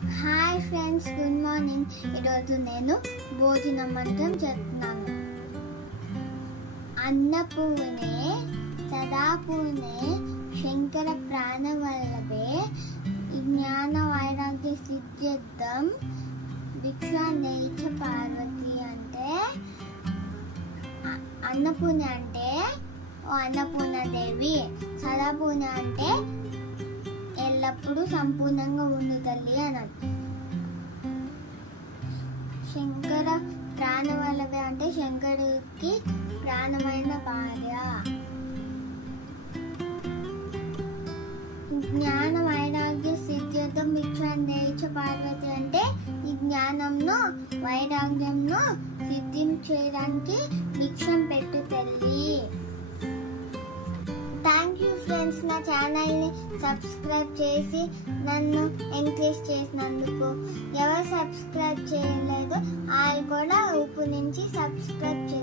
Hi friends, good morning. ఈరోజు నేను భోజన మంత్రం చెప్తున్నాను. అన్నపూర్ణే సదాపూర్ణే శంకర ప్రాణవల్లభే జ్ఞాన వైరాగ్య సిద్ధ్యర్థం భిక్షాందేయ పార్వతి. అంటే అన్నపూర్ణ అంటే ఓ అన్నపూర్ణదేవి, సదాపూర్ణ అంటే ఎల్లప్పుడూ సంపూర్ణంగా ఉండు తల్లి అన్నాడు. శంకర ప్రాణవల్లభే అంటే శంకరుడికి ప్రాణమైన భార్య. జ్ఞాన వైరాగ్య సిద్ధ్యర్థం భిక్షాందేయ పార్వతి అంటే ఈ జ్ఞానంను వైరాగ్యంను సిద్ధించడానికి భిక్షం పెట్టు తల్లి. థ్యాంక్ యూ ఫ్రెండ్స్, నా ఛానల్ని సబ్స్క్రైబ్ చేసి నన్ను ఎంకరేజ్ చేసినందుకు. ఎవరు సబ్స్క్రైబ్ చేయలేదు వాళ్ళు కూడా ఊపు నుంచి సబ్స్క్రైబ్ చేయండి.